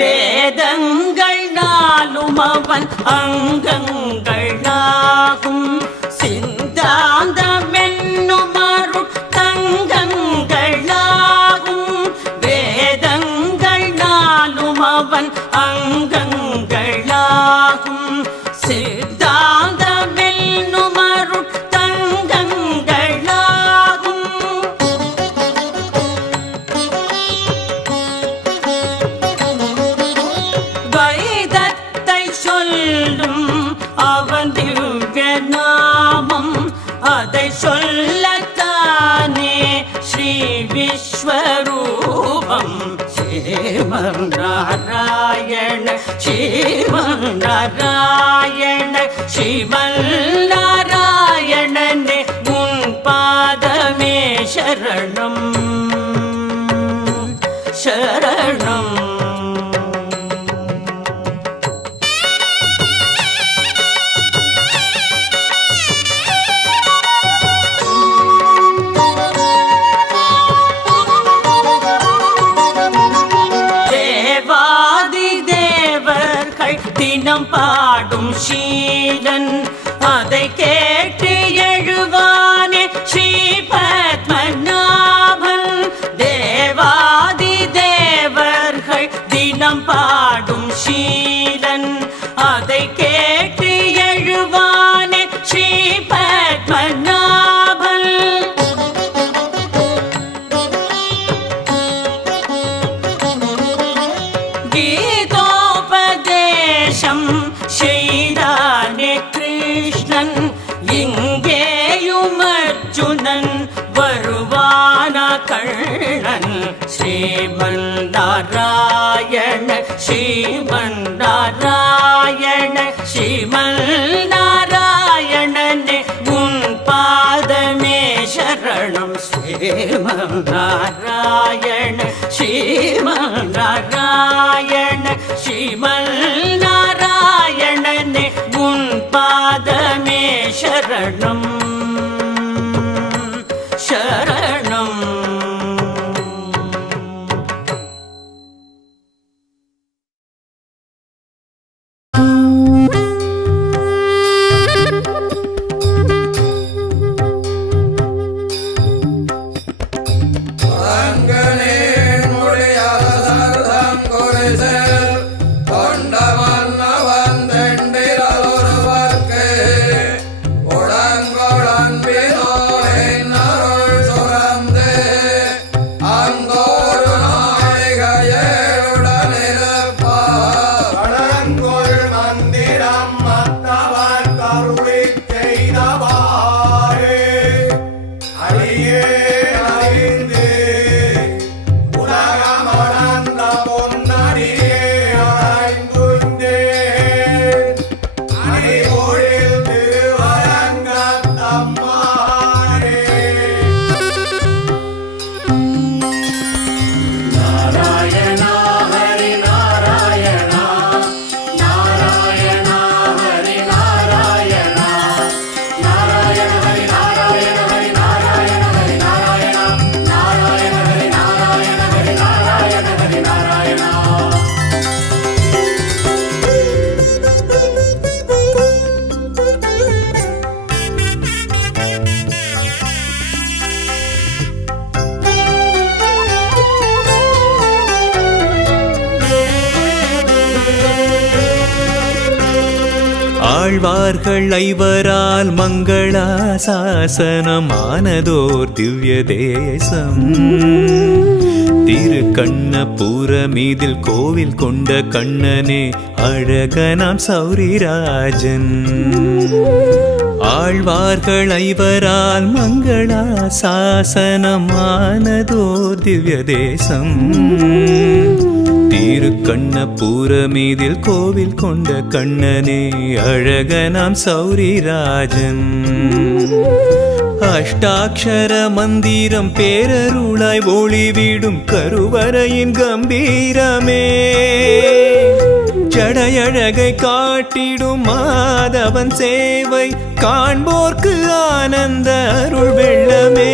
வேதங்கள் நாளும் அவன் அங்கங்களாகும் சிந்தாந்தமென்னும் அருள் தங்கங்களாகும். வேதங்கள் நாளும் அவன் அங்கங்களாகும் சித்தாந்தமென்னும் அருள் தங்கங்களாகும். வைதத்தை சொல்லும் அவன் திவ்ய நாமம் அதை சொல்லத்தானே ஸ்ரீ விஸ்வரூபம். ஸ்ரீமன் நாராயண ஸ்ரீமன் நாராயண ஸ்ரீமன் நாராயணனே உன் பாதமே சரணம் சரணம். தினம் பாடும் ஷீலன் அதை கேட்டு எழுவானே ஸ்ரீ பத்மநாபன். தேவாதி தேவர்கள் தினம் பாடும் ஷீலன் அதை கேட்டு எழுவானே ஸ்ரீ பத்மநாபன். செய்தானே கிருஷ்ணன் இங்கேயும் அர்ஜுனன் வருவான கண்ணன். ஸ்ரீமன் நாராயண ஸ்ரீமன் நாராயண ஸ்ரீமன் நாராயணனே உன் பாதமே சரணம். ஸ்ரீமன் நாராயண ஸ்ரீமன் நாராயண ஸ்ரீமன் நாராயணனே உன் பாதமே சரணம் சரணம். ஆழ்வார்கள் ஐவரால் மங்களாசாசனமானதோர் திவ்ய தேசம். திருக்கண்ணபுரமீதில் கோவில் கொண்ட கண்ணனே அழகனாம் சௌரிராஜன். ஆழ்வார்கள் ஐவரால் மங்களாசாசனமானதோர் திவ்ய தேசம். திருக்கண்ணபுரமீதில் கோவில் கொண்ட கண்ணனே அழகனாம் சௌரிராஜன். அஷ்டாட்சர மந்திரம் பேரருளாய் ஒளிவிடும் கருவறையின் கம்பீரமே. ஜடையழகை காட்டிடும் மாதவன் சேவை காண்போர்க்கு ஆனந்த அருள் வெள்ளமே.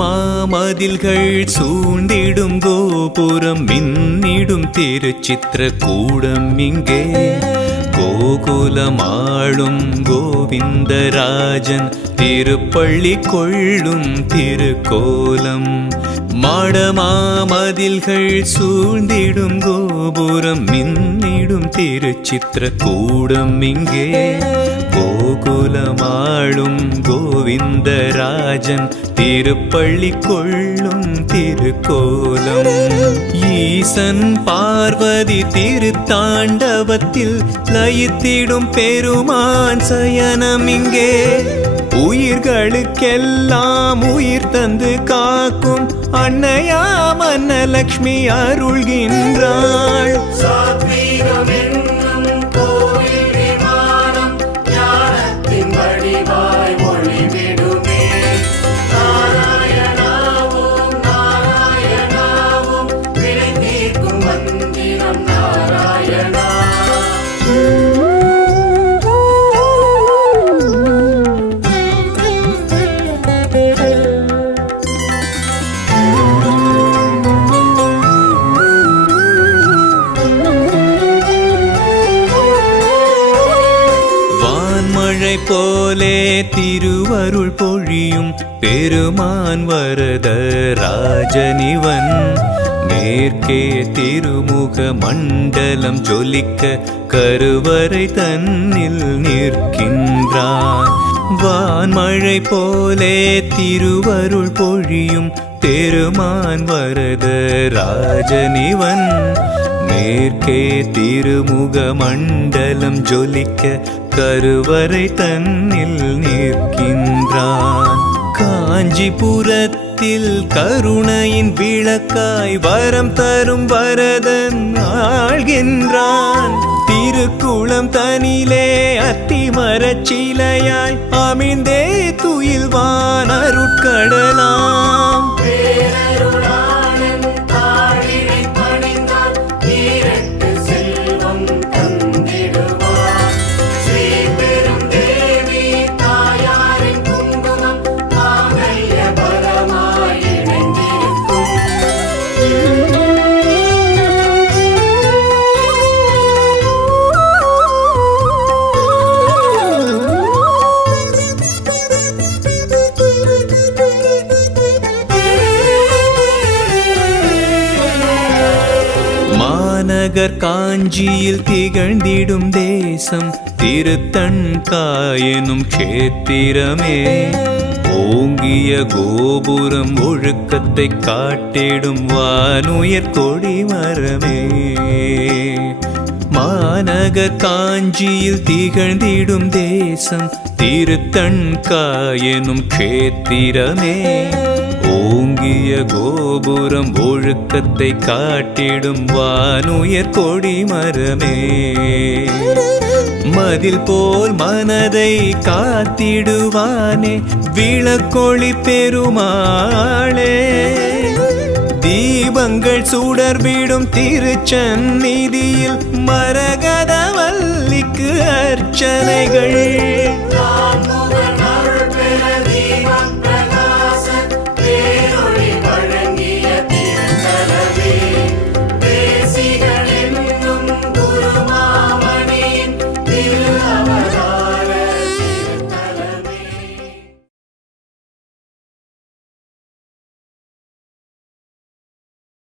மாமதில்கள் சூழ்ந்திடும் கோபுரம் மின்னிடும் திருச்சித்திர கூடம் இங்கே கோகுலமாளும் கோவிந்தராஜன் திருப்பள்ளி கொள்ளும் திருக்கோலம். மாடமாமதில்கள் சூழ்ந்திடும் கோபுரம் மின்னிடும் திருச்சித்திர கூடம் இங்கே கோகுலமாளும் கோவிந்தராஜன் திருப்பள்ளி கொள்ளும் திருக்கோலம். ஈசன் பார்வதி திருத்தாண்டவத்தில் லயித்திடும் பெருமான் சயனம் இங்கே உயிர்களுக்கெல்லாம் உயிர் தந்து காக்கும் அன்னையாம் அன்னலக்ஷ்மி அருள்கின்றாள். போலே திருவருள் பொழியும் பெருமான் வரத ராஜனிவன் மேற்கே திருமுக மண்டலம் ஜொலிக்க கருவறை தன்னில் நிற்கின்றான். வான்மழை போலே திருவருள் பொழியும் பெருமான் வரத ராஜனிவன் மேற்கே திருமுக மண்டலம் ஜொலிக்க கருவறை தன்னில் நிற்கின்றான். காஞ்சிபுரத்தில் கருணையின் விளக்காய் வரம் தரும் வரதன் ஆள்கின்றான். திருக்குளம் தனிலே அத்திமரச் சிலையாய் அமிழ்ந்தே துயில்வான் அருட்கடலாம். நகர் காஞ்சியில் திகழ்ந்திடும் தேசம் திருத்தண்காயனும் க்ஷேத்திரமே. ஓங்கிய கோபுரம் ஒழுக்கத்தை காட்டிடும் வானுயர் கொடிமரமே. மாநகர் காஞ்சியில் திகழ்ந்திடும் தேசம் திருத்தண்காயனும் க்ஷேத்திரமே. ஓங்கிய கோபுரம் ஒழுக்கத்தை காட்டிடும் வானுயர் கொடிமரமே. மதில் போல் மனதை காத்திடுவானே விளக்கொளி பெருமாளே. தீபங்கள் சுடர்விடும் திருச்சந்நிதியில் மரகத வல்லிக்கு அர்ச்சனைகள்.